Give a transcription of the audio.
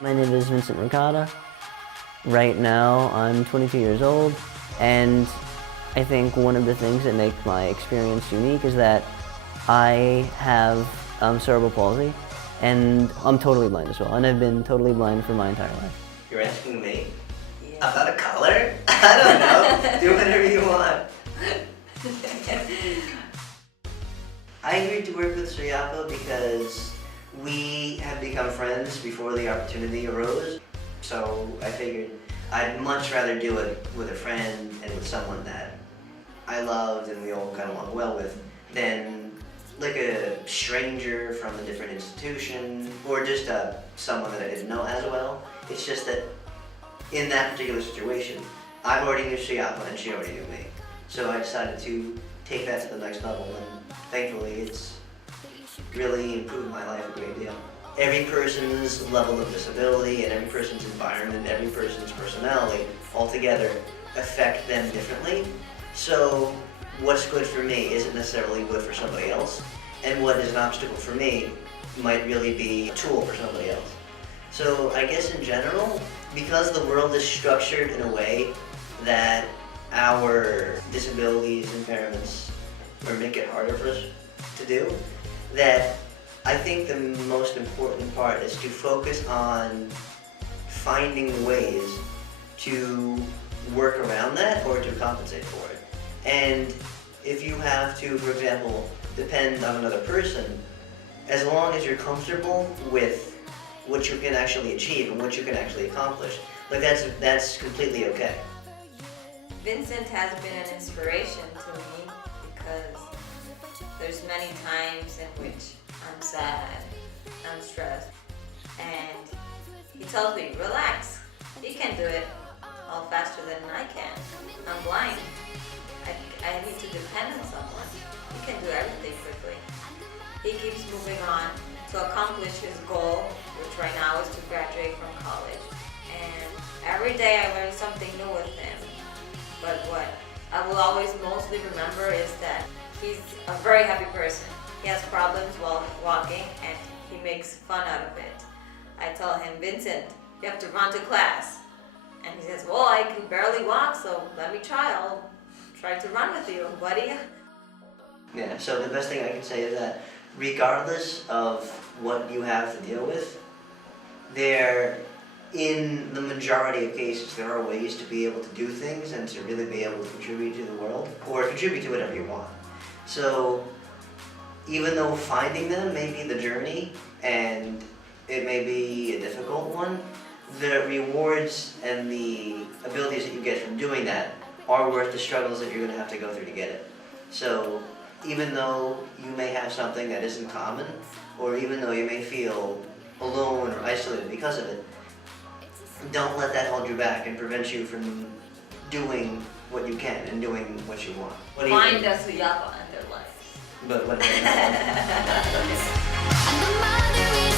My name is Vincent Ricotta. Right now, I'm 22 years old, and I think one of the things that make my experience unique is that I have cerebral palsy, and I'm totally blind as well, and I've been totally blind for my entire life. You're asking me? Yeah. About a color? I don't know. Do whatever you want. I agreed to work with Suyapa because we had become friends before the opportunity arose. So I figured I'd much rather do it with a friend and with someone that I loved and we all got along well with than like a stranger from a different institution or just someone that I didn't know as well. It's just that in that particular situation, I already knew Suyapa and she already knew me. So I decided to take that to the next level, and thankfully it's really improved my life a great deal. Every person's level of disability and every person's environment, every person's personality altogether affect them differently. So what's good for me isn't necessarily good for somebody else, and what is an obstacle for me might really be a tool for somebody else. So I guess in general, because the world is structured in a way that our disabilities, impairments, or make it harder for us to do, that I think the most important part is to focus on finding ways to work around that or to compensate for it. And if you have to, for example, depend on another person, as long as you're comfortable with what you can actually achieve and what you can actually accomplish, like that's completely okay. Vincent has been an inspiration to me because there's many times in which I'm sad, I'm stressed, and he tells me, relax, you can do it all faster than I can. I'm blind. I need to depend on someone. You can do everything quickly. He keeps moving on to accomplish his goal, which right now is to graduate from college. And every day I learn something new with him. But what I will always mostly remember is that he's a very happy person. He has problems while walking and he makes fun out of it. I tell him, Vincent, you have to run to class. And he says, well, I can barely walk, so let me try. I'll try to run with you, buddy. Yeah, so the best thing I can say is that regardless of what you have to deal with, in the majority of cases, there are ways to be able to do things and to really be able to contribute to the world, or contribute to whatever you want. So even though finding them may be the journey, and it may be a difficult one, the rewards and the abilities that you get from doing that are worth the struggles that you're going to have to go through to get it. So even though you may have something that isn't common, or even though you may feel alone or isolated because of it, don't let that hold you back and prevent you from doing what you can and doing what you want. What do you Find think? us Suyapa in their lives. But what? I'm the mother in